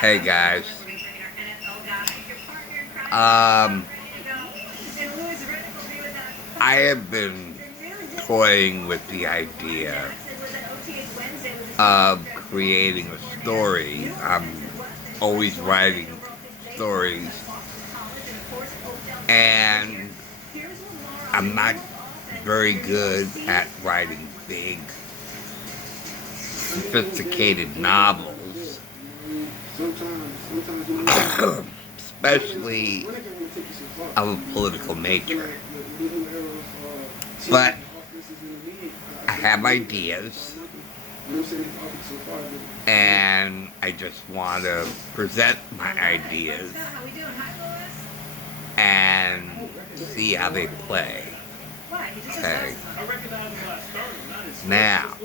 Hey guys. Um, I have been toying with the idea of creating a story. I'm always writing stories, and I'm not very good at writing big, sophisticated novels, especially of a political nature. But I have ideas, and I just want to present my ideas and see how they play. Okay. Now,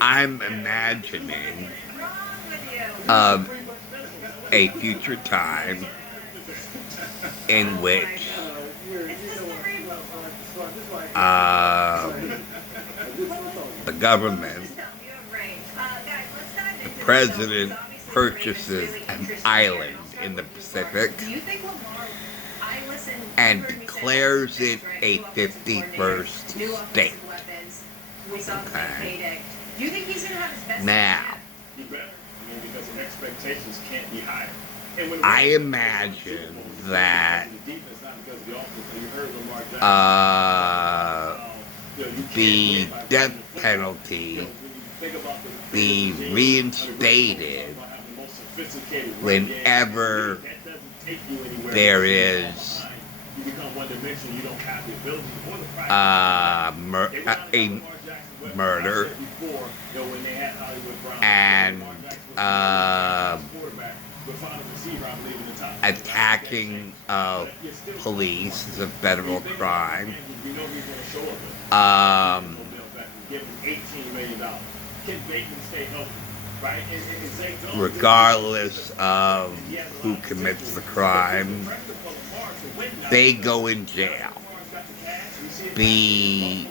I'm imagining a future time in which the government, the president purchases an island in the Pacific and declares it a 51st state. Okay. Now, I imagine that the death penalty be reinstated whenever there is a murder and attacking police is a federal crime. Regardless of who commits the crime, they go in jail. The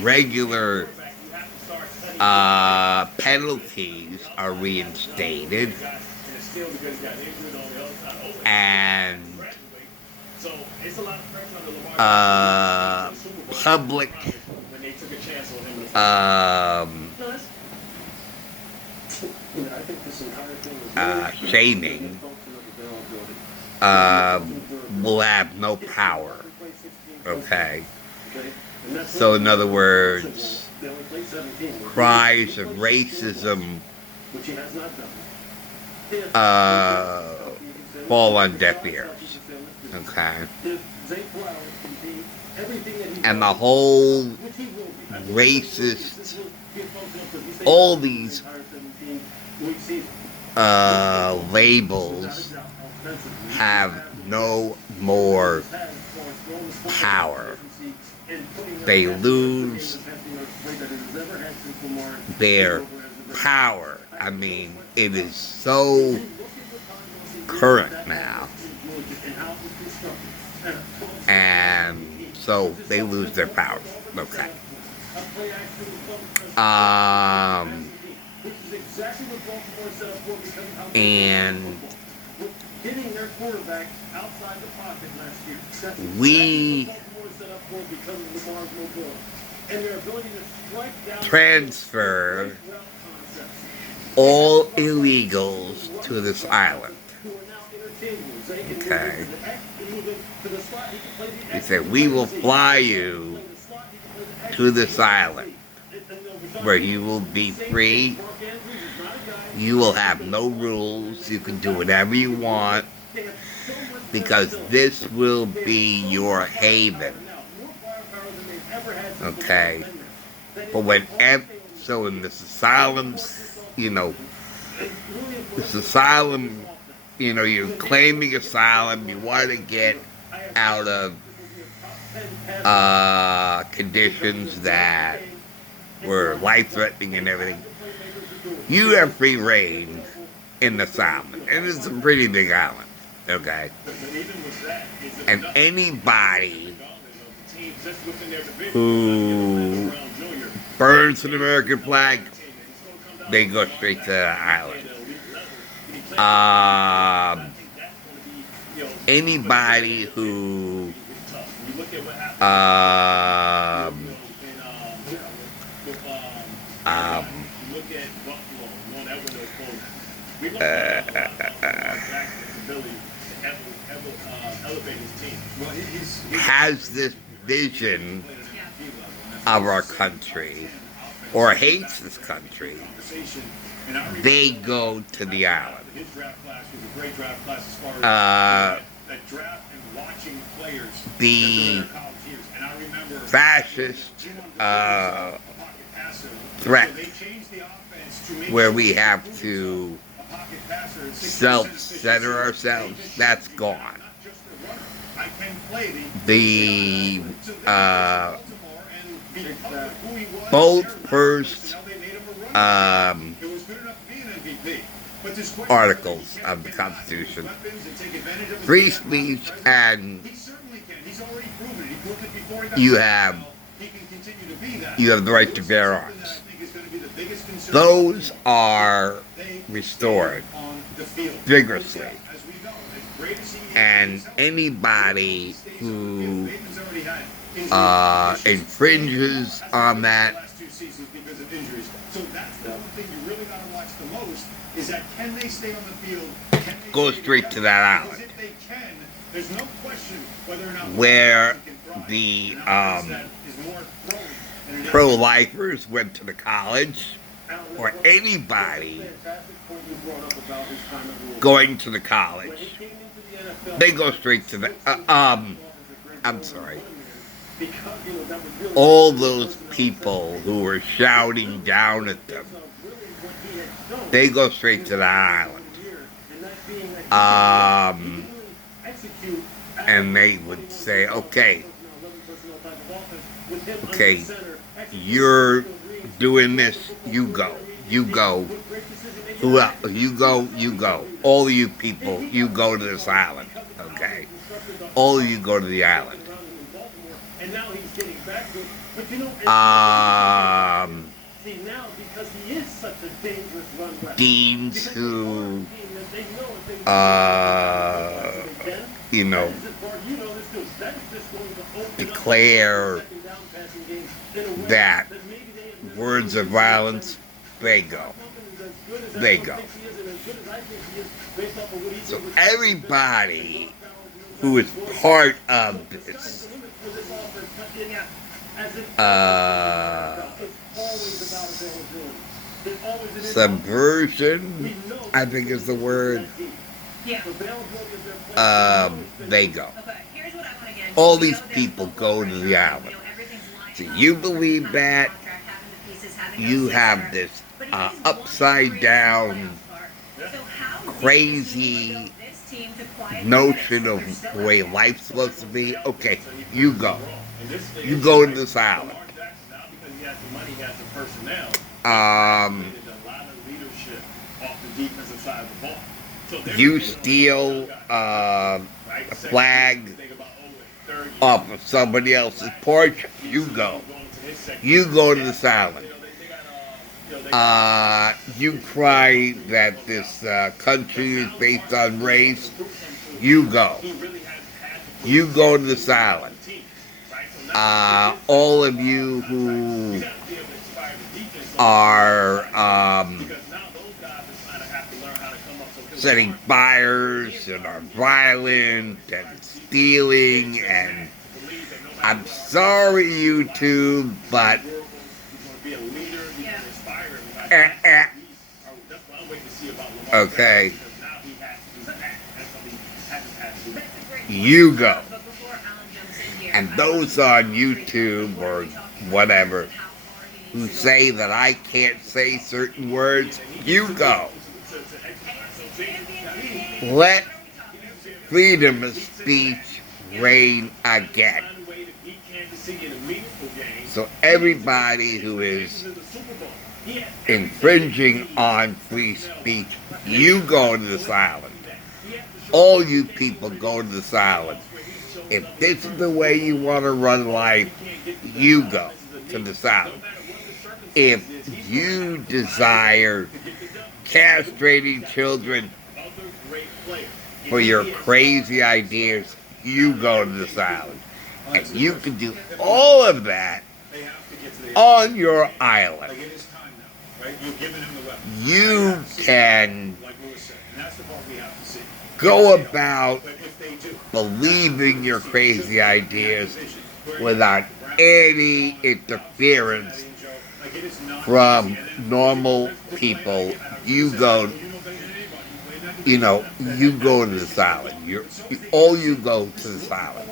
regular penalties are reinstated, and public shaming will have no power. Okay? So in other words, cries of racism fall on deaf ears. Okay? And the whole racist, all these labels have no more power. They lose their power. I mean, it is so current now. And so they lose their power. Okay. And we transfer all illegals to this island. Okay. He said, we will fly you to this island where you will be free. You will have no rules. You can do whatever you want because this will be your haven. Okay. But whenever, so in this asylum, this asylum, you're claiming asylum, you want to get out of conditions that were life-threatening and everything. You have free reign in the asylum, and it's a pretty big island, okay? And anybody who burns an American flag They go straight to the island. Um, Anybody who um, um, uh, uh, uh, has this vision of our country or hates this country, they go to the island. The fascist threat where we have to self-center ourselves, that's gone. The both first articles of the Constitution, free speech, and you have the right to bear arms. Those are restored vigorously, and anybody who infringes on that goes straight to that island, where the pro-lifers went to the college, or anybody going to the college, they go straight to the I'm sorry, all those people who were shouting down at them, they go straight to the island. And they would say, okay, you're doing this, you go. Who else? You go. All of you people, you go to this island, okay? All of you go to the island. Deans who, declare that words of violence, they go. So everybody who is part of this subversion, I think is the word, they go. All these people go to the island. So you believe that, you have this upside down, crazy notion of the way life's supposed to be. Okay, you go. You go to this island. You steal a flag off of somebody else's porch, you go. You go to this island. You cry that this country is based on race, you go. You go to this island. All of you who are setting fires and are violent and stealing, and I'm sorry, YouTube, but okay, you go. And those on YouTube or whatever who say that I can't say certain words, you go. Let freedom of speech reign again. So everybody who is infringing on free speech, you go to this island. All you people go to this island. If this is the way you want to run life, you go to this island. if you desire castrating children for your crazy ideas, you go to this island. And you can do all of that on your island. You can go about believing your crazy ideas without any interference from normal people. You go to this island. You go to this island.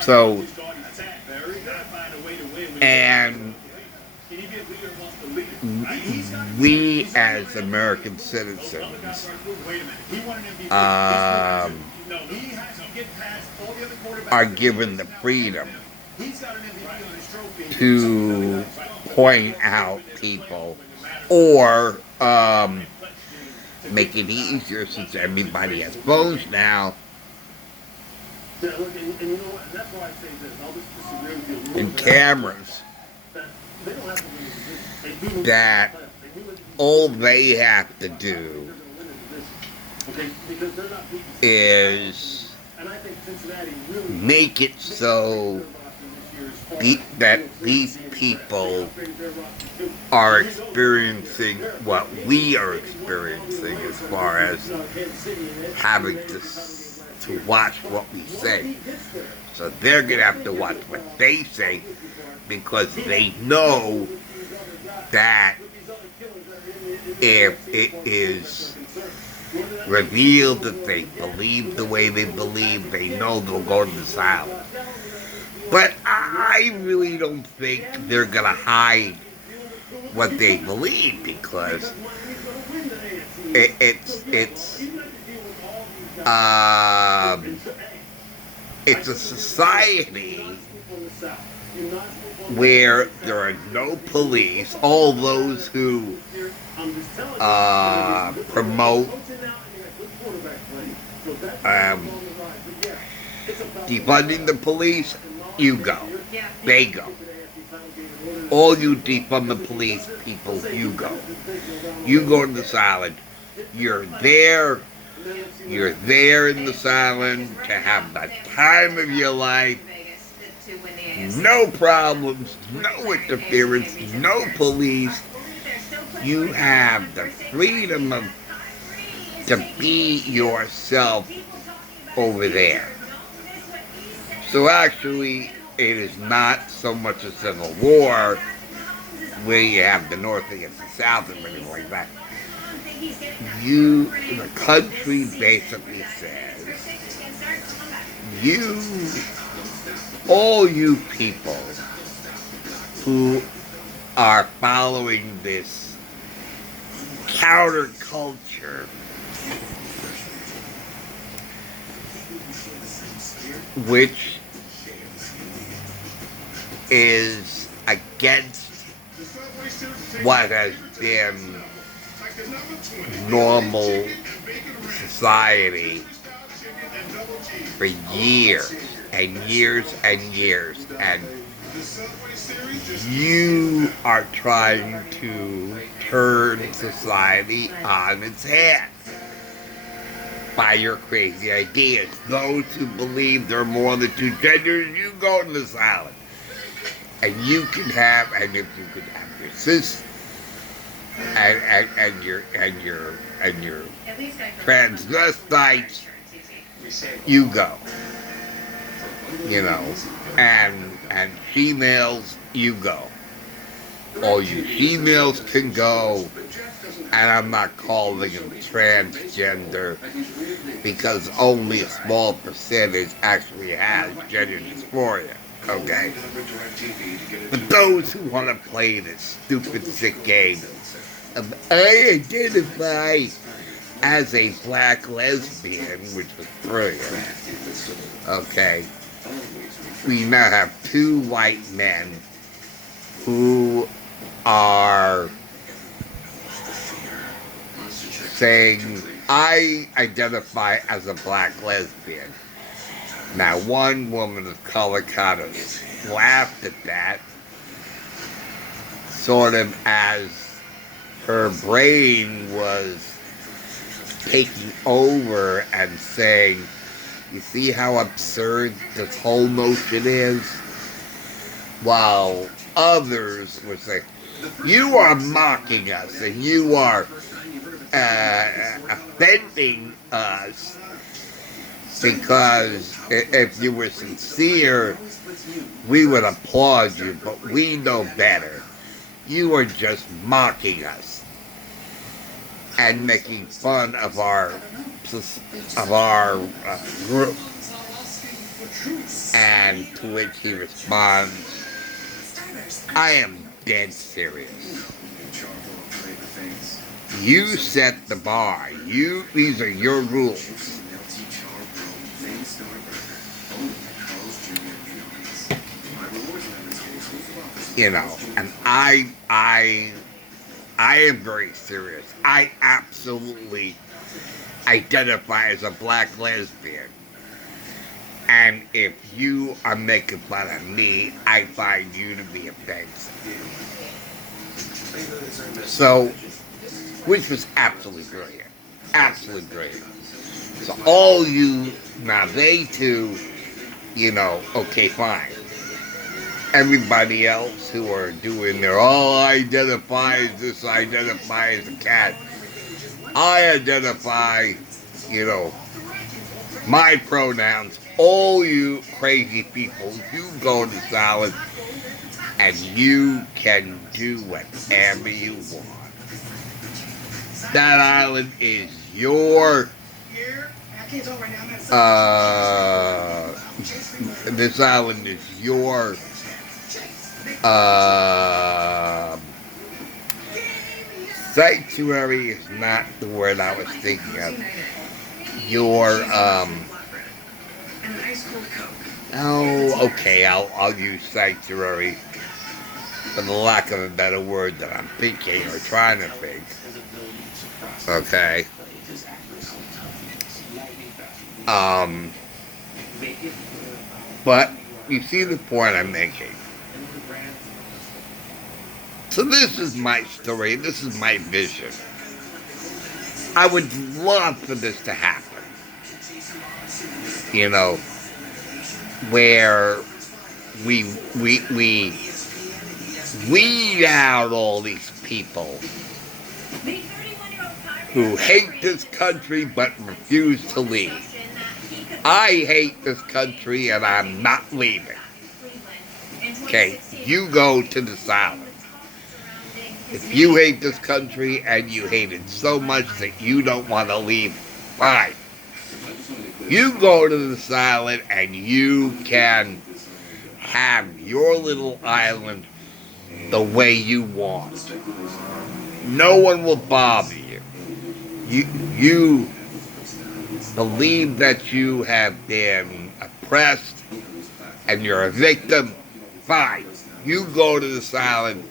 So, and we as American citizens are given the freedom to point out people or make it easier, since everybody has phones now and cameras, that all they have to do is make it so that these people are experiencing what we are experiencing, as far as having to watch what we say. So they're going to have to watch what they say, because they know that if it is revealed that they believe the way they believe, they know they'll go to this island. But I really don't think they're going to hide what they believe, because it's a society where there are no police. All those who promote defunding the police, you go. They go. All you defund the police people, you go. You go to this island. You're there in this island to have the time of your life. No problems, no interference, no police. You have the freedom to be yourself over there. So actually, it is not so much a civil war where you have the North against the South and everything like that. The country basically says, all you people who are following this counterculture, which is against what has been normal society for years and years and years, and you are trying to turn society on its head by your crazy ideas. Those who believe there are more than two genders, you go to this island. And you can have, and if you could have your cis and your transvestites, you go. And females, you go. All you females can go, and I'm not calling them transgender, because only a small percentage actually has gender dysphoria. Okay? But those who want to play this stupid, sick game of, I identify as a black lesbian, which was brilliant. Okay? We now have two white men who are saying, I identify as a black lesbian. Now, one woman of color kind of laughed at that, sort of as her brain was taking over and saying, you see how absurd this whole notion is? While others would say, you are mocking us and you are offending us, because if you were sincere, we would applaud you, but we know better. You are just mocking us and making fun of our group. And to which he responds, I am dead serious. You set the bar. These are your rules. You know, and I am very serious. I absolutely identify as a black lesbian. And if you are making fun of me, I find you to be offensive. So, which was absolutely brilliant. Absolutely brilliant. So all you, now they too, okay, fine. Everybody else who are doing their, I identify as this, I identify as a cat. I identify, my pronouns. All you crazy people, you go to Salad and you can do whatever you want. That island is your, this island is your, sanctuary is not the word I was thinking of. Your, okay, I'll use sanctuary for the lack of a better word that I'm thinking or trying to think. Okay. But you see the point I'm making. So this is my story. This is my vision. I would love for this to happen. Where we weed out all these people who hate this country but refuse to leave. I hate this country and I'm not leaving. Okay, you go to this island. If you hate this country and you hate it so much that you don't want to leave, fine. You go to this island and you can have your little island the way you want. No one will bother you. You believe that you have been oppressed and you're a victim. Fine. You go to this island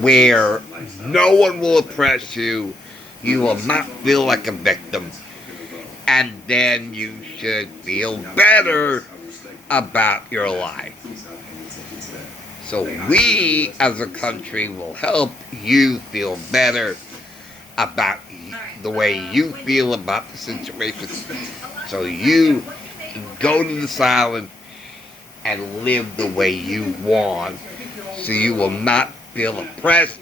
where no one will oppress you. You will not feel like a victim. And then you should feel better about your life. So we, as a country, will help you feel better about the way you feel about the situation. So you can go to this island and live the way you want. So you will not feel oppressed.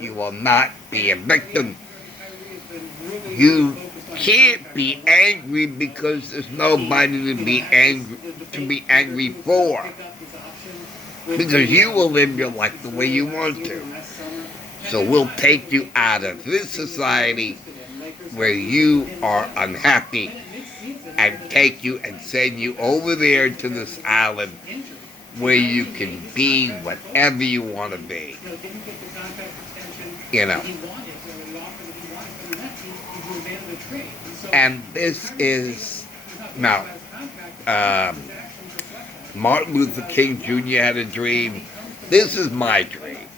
You will not be a victim. You can't be angry because there's nobody to be angry for. Because you will live your life the way you want to. So we'll take you out of this society where you are unhappy and take you and send you over there to this island where you can be whatever you want to be. And this is, now, Martin Luther King Jr. had a dream. This is my dream.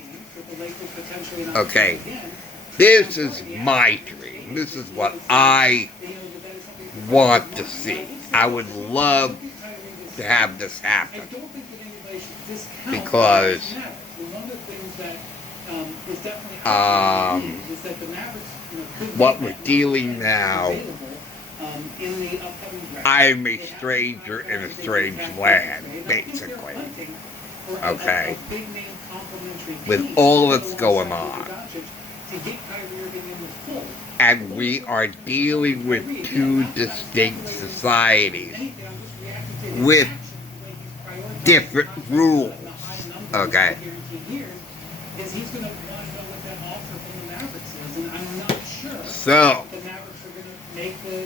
Okay? This is my dream. and this is what I want to see. I would love to have this happen because what we're dealing now, I'm a stranger in a strange land, basically. Okay? With all that's going on. And we are dealing with two distinct societies with different rules. Okay? So,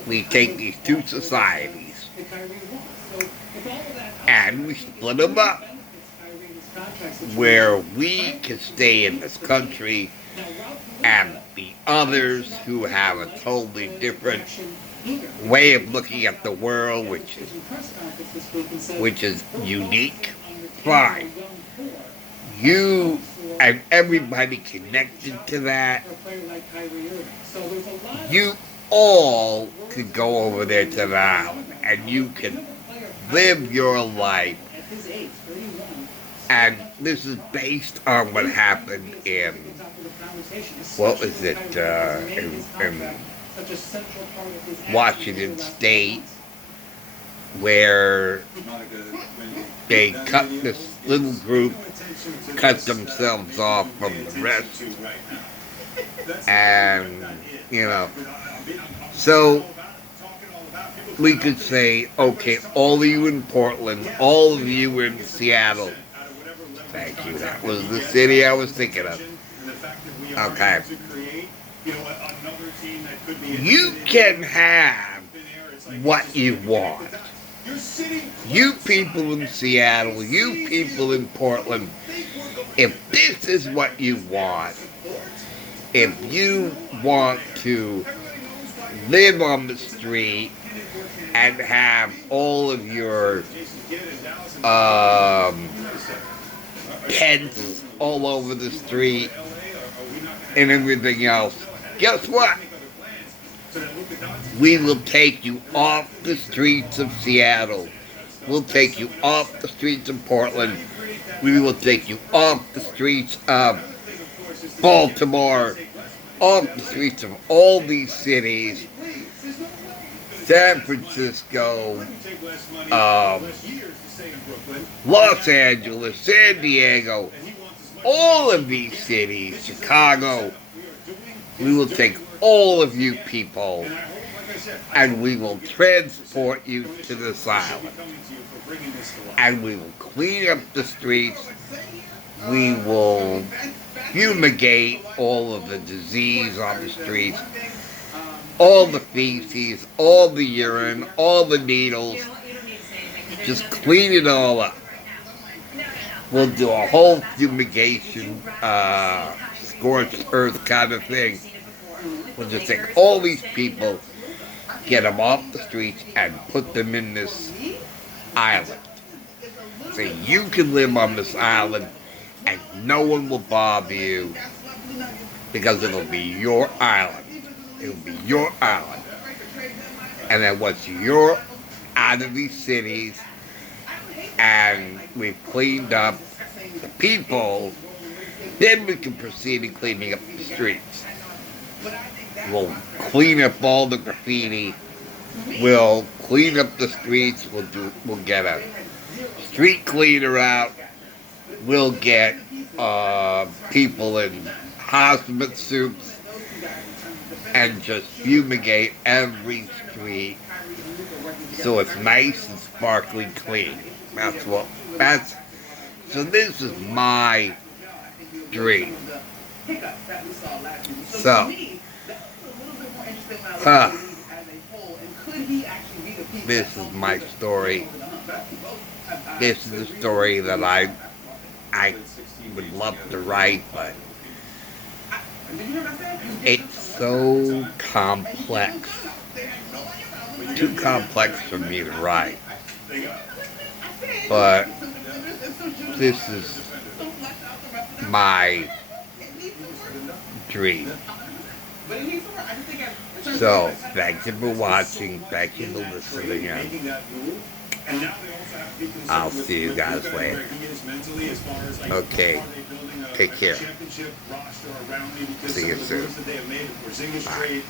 we take these two societies and we split them up where we can stay in this country and the others who have a totally different way of looking at the world, which is unique, fine. You and everybody connected to that, you all could go over there to the island and you can live your life. And this is based on what happened in, what was it, in Washington State, where they cut this little group, cut themselves off from the rest. And, so we could say, okay, all of you in Portland, all of you in Seattle. Thank you. That was the city I was thinking of. Okay. You can have what you want. You people in Seattle, you people in Portland, if this is what you want, if you want to live on the street and have all of your tents all over the street and everything else, guess what? We will take you off the streets of Seattle. We'll take you off the streets of Portland. We will take you off the streets of Baltimore, off the streets of all these cities, San Francisco, Los Angeles, San Diego, all of these cities, Chicago. We will take all of you people and we will transport you to this island. And we will clean up the streets. We will fumigate all of the disease on the streets, all the feces, all the urine, all the needles. Just clean it all up. We'll do a whole fumigation, scorched earth kind of thing. We'll just take all these people, get them off the streets, and put them in this island. So you can live on this island, and no one will bother you, because it'll be your island. It'll be your island. And then once you're out of these cities, and we've cleaned up the people, then we can proceed in cleaning up the streets. We'll clean up all the graffiti. We'll clean up the streets. We'll get a street cleaner out. We'll get people in hazmat suits and just fumigate every street so it's nice and sparkling clean. So this is my dream. So, this is my story. This is the story that I would love to write, but it's so complex. Too complex for me to write. But this is my dream. So, thank you for watching. Thank you for listening in. I'll see you guys later. Okay. Take care. See you soon. Bye.